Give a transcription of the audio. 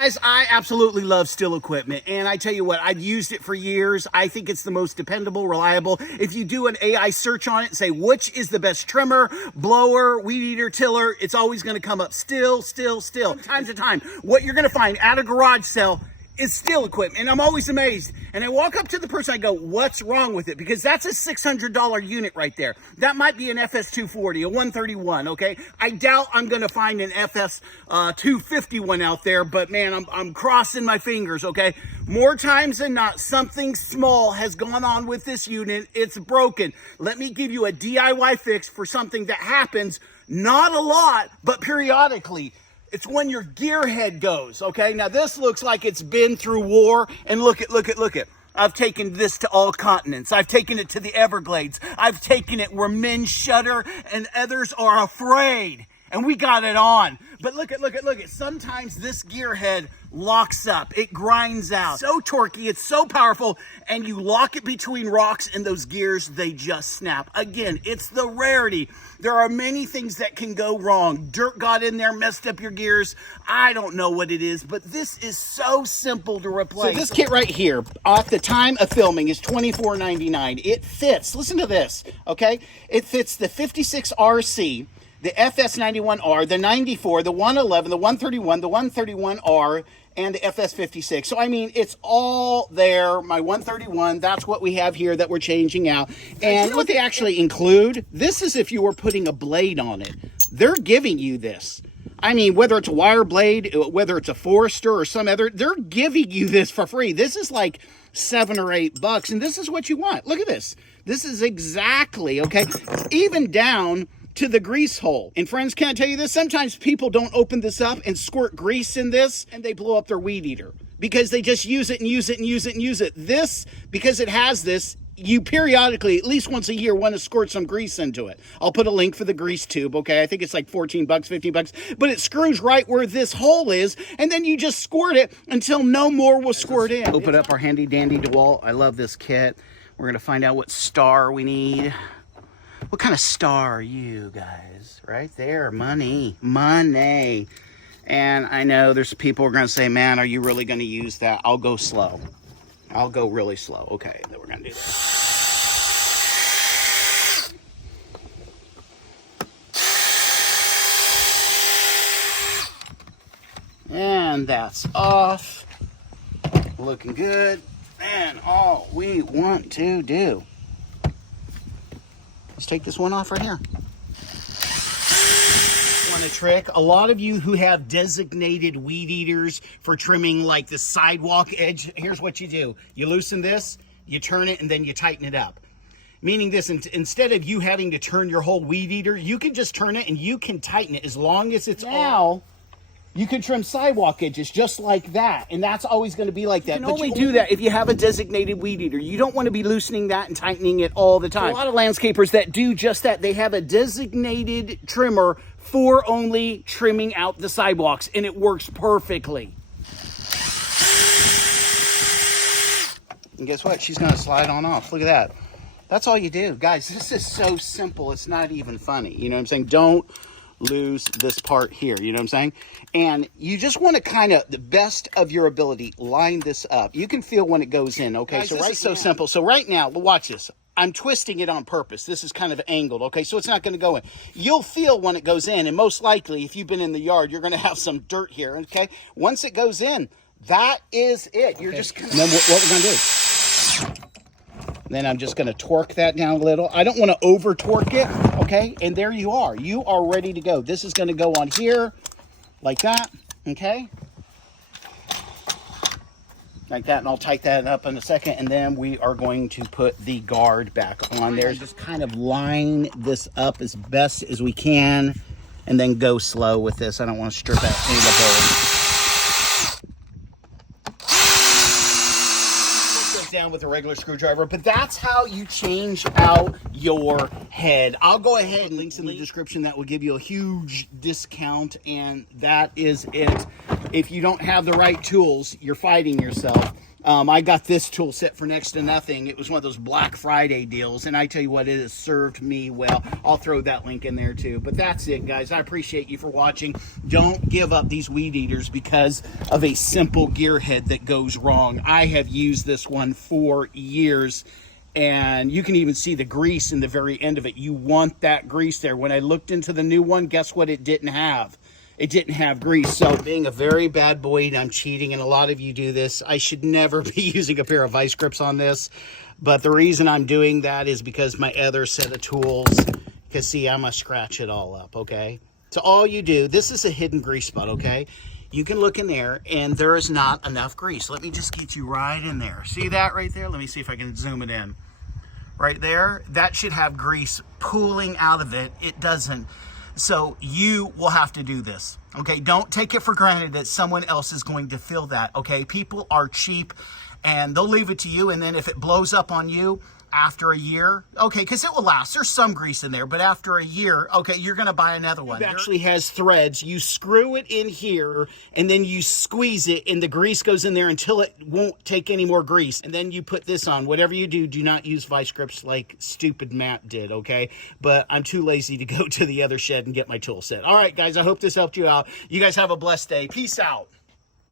Guys, I absolutely love Stihl equipment, and I tell you what, I've used it for years. I think it's the most dependable, reliable. If you do an AI search on it and say, which is the best trimmer, blower, weed eater, tiller, it's always gonna come up Stihl. From time to time, what you're gonna find at a garage sale is Stihl equipment, and I'm always amazed. And I walk up to the person, I go, what's wrong with it? Because that's a $600 unit right there. That might be an FS240, a 131, okay? I doubt I'm gonna find an FS 251 out there, but man, I'm crossing my fingers, okay? More times than not, something small has gone on with this unit. It's broken. Let me give you a DIY fix for something that happens, not a lot, but periodically. It's when your gear head goes, okay? Now this looks like it's been through war, and look at. I've taken this to all continents. I've taken it to the Everglades. I've taken it where men shudder and others are afraid. And we got it on. But look at. Sometimes this gear head locks up. It grinds out. So torquey, it's so powerful, and you lock it between rocks and those gears, they just snap. Again, it's the rarity. There are many things that can go wrong. Dirt got in there, messed up your gears. I don't know what it is, but this is so simple to replace. So this kit right here, off the time of filming, is $24.99. It fits, listen to this, okay? It fits the 56RC, the FS91R, the 94, the 111, the 131, the 131R, and the FS56. So, I mean, it's all there. My 131, that's what we have here that we're changing out. And you know what they actually include? This is if you were putting a blade on it. They're giving you this. I mean, whether it's a wire blade, whether it's a Forester or some other, they're giving you this for free. This is like $7 or $8, and this is what you want. Look at this. This is exactly, okay, even down to the grease hole. And friends, can I tell you this? Sometimes people don't open this up and squirt grease in this, and they blow up their weed eater because they just use it and use it and use it and use it. This, because it has this, you periodically, at least once a year, want to squirt some grease into it. I'll put a link for the grease tube, okay? I think it's like $14, $15, but it screws right where this hole is, and then you just squirt it until no more will squirt in. Open up our handy dandy DeWalt. I love this kit. We're gonna find out what star we need. What kind of star are you guys? Right there, money. And I know there's people who are gonna say, man, are you really gonna use that? I'll go slow. I'll go really slow. Okay, then we're gonna do that. And that's off. Looking good. And all we want to do, let's take this one off right here. Want a trick? A lot of you who have designated weed eaters for trimming like the sidewalk edge, here's what you do. You loosen this, you turn it, and then you tighten it up. Meaning this, instead of you having to turn your whole weed eater, you can just turn it and you can tighten it as long as it's now. You can trim sidewalk edges just like that, and that's always going to be like that. You can only do that if you have a designated weed eater. You don't want to be loosening that and tightening it all the time. A lot of landscapers that do just that, they have a designated trimmer for only trimming out the sidewalks, and it works perfectly. And guess what? She's going to slide on off. Look at that. That's all you do. Guys, this is so simple. It's not even funny. You know what I'm saying? Don't lose this part here, you know what I'm saying? And you just want to kind of, the best of your ability, line this up. You can feel when it goes in, okay? Guys, so right, so simple. So right now, watch this. I'm twisting it on purpose. This is kind of angled, okay? So it's not going to go in. You'll feel when it goes in, and most likely, if you've been in the yard, you're going to have some dirt here, okay? Once it goes in, that is it. You're just gonna... Then what we're going to do, then I'm just going to torque that down a little. I don't want to over torque it, okay? And there you are. You are ready to go. This is going to go on here like that, okay? Like that, and I'll tighten that up in a second, and then we are going to put the guard back on there. Just kind of line this up as best as we can, and then go slow with this. I don't want to strip out any of the bowl. Down with a regular screwdriver, but that's how you change out your head. I'll go ahead and links in the description that will give you a huge discount, and that is it. if you don't have the right tools, you're fighting yourself. I got this tool set for next to nothing. It was one of those Black Friday deals, and I tell you what, it has served me well. I'll throw that link in there too. But that's it, guys. I appreciate you for watching. Don't give up these weed eaters because of a simple gear head that goes wrong. I have used this one for years, and you can even see the grease in the very end of it. You want that grease there. When I looked into the new one, guess what it didn't have? It didn't have grease. So being a very bad boy, and I'm cheating, and a lot of you do this, I should never be using a pair of vice grips on this. But the reason I'm doing that is because my other set of tools, because see, I'm gonna scratch it all up, okay? So all you do, this is a hidden grease spot, okay? You can look in there, and there is not enough grease. Let me just get you right in there. See that right there? Let me see if I can zoom it in. Right there, that should have grease pooling out of it. It doesn't. So you will have to do this, okay? Don't take it for granted that someone else is going to fill that, okay? People are cheap, and they'll leave it to you, and then if it blows up on you after a year, okay, because it will last. There's some grease in there, but after a year, okay, you're going to buy another one. It actually has threads. You screw it in here, and then you squeeze it, and the grease goes in there until it won't take any more grease. And then you put this on. Whatever you do, do not use vice grips like stupid Matt did, okay? But I'm too lazy to go to the other shed and get my tool set. All right, guys, I hope this helped you out. You guys have a blessed day. Peace out.